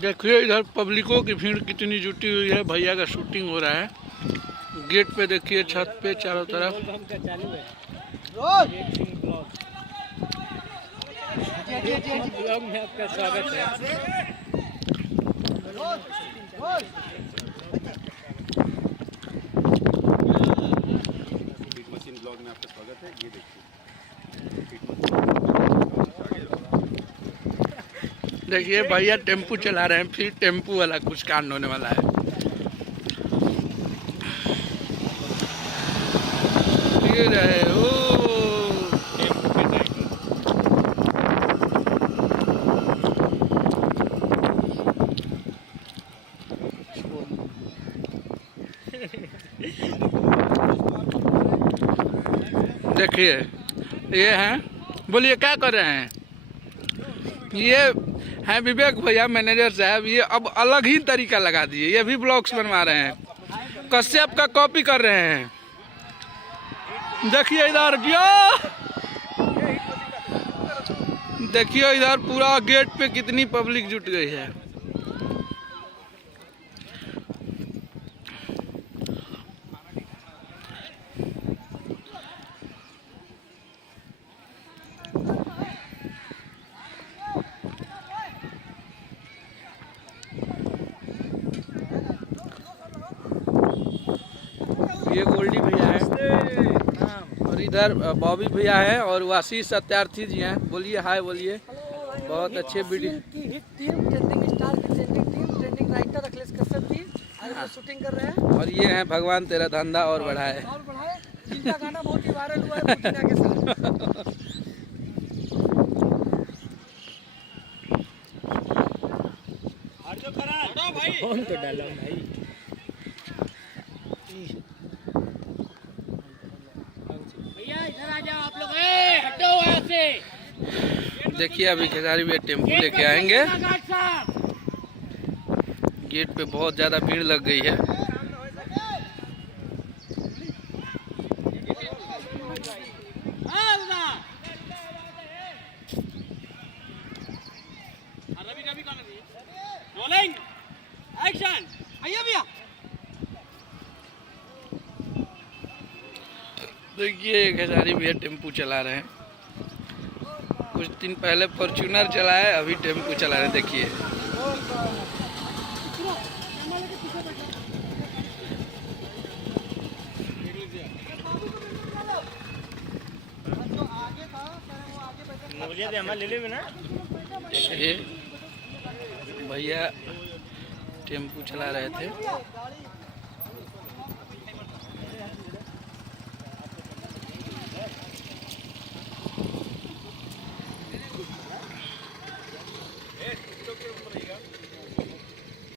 देखिए इधर पब्लिकों की भीड़ कितनी जुटी हुई है। भैया का शूटिंग हो रहा है। गेट पे देखिए, छत पे चारों तरफ। ब्लॉग में आपका स्वागत है। हिट मशीन ब्लॉग में आपका स्वागत है। ये देखिए देखिए भैया टेम्पू चला रहे हैं, फिर टेम्पू वाला कुछ कांड होने वाला है। फिर है ओ देखिए ये हैं, बोलिए क्या कर रहे हैं। ये हैं विवेक भैया मैनेजर साहब। ये अब अलग ही तरीका लगा दिए, ये भी ब्लॉग्स बनवा रहे हैं, कश्यप का कॉपी कर रहे हैं। देखिए इधर देखिए इधर पूरा गेट पे कितनी पब्लिक जुट गई है। ये गोल्डी भैया है और इधर बॉबी भैया है और आशीष सत्यार्थी जी हैं। बोलिए हाय, बोलिए। बहुत अच्छे वीडियो की हिट टीम, ट्रेंडिंग स्टार की trending team, trending writer Akhilesh Kashyap ji आज शूटिंग कर रहे हैं। और ये हैं भगवान तेरा धंधा और बढ़ाए। और बढ़ाए, जिनका गाना बहुत ही वायरल हुआ है पुदीना के साथ। फोन तो डालो भाई। भैया इधर आ जाओ आप लोग, हटो वहाँ से। देखिए अभी खेसारी भैया टेम्पू लेके आएंगे। गेट पे बहुत ज्यादा भीड़ लग गई है। देखिए खेसारी भैया टेम्पू चला रहे हैं। कुछ दिन पहले फॉर्च्यूनर चलाए, अभी टेम्पू चला रहे हैं। देखिए भैया टेम्पू चला रहे थे।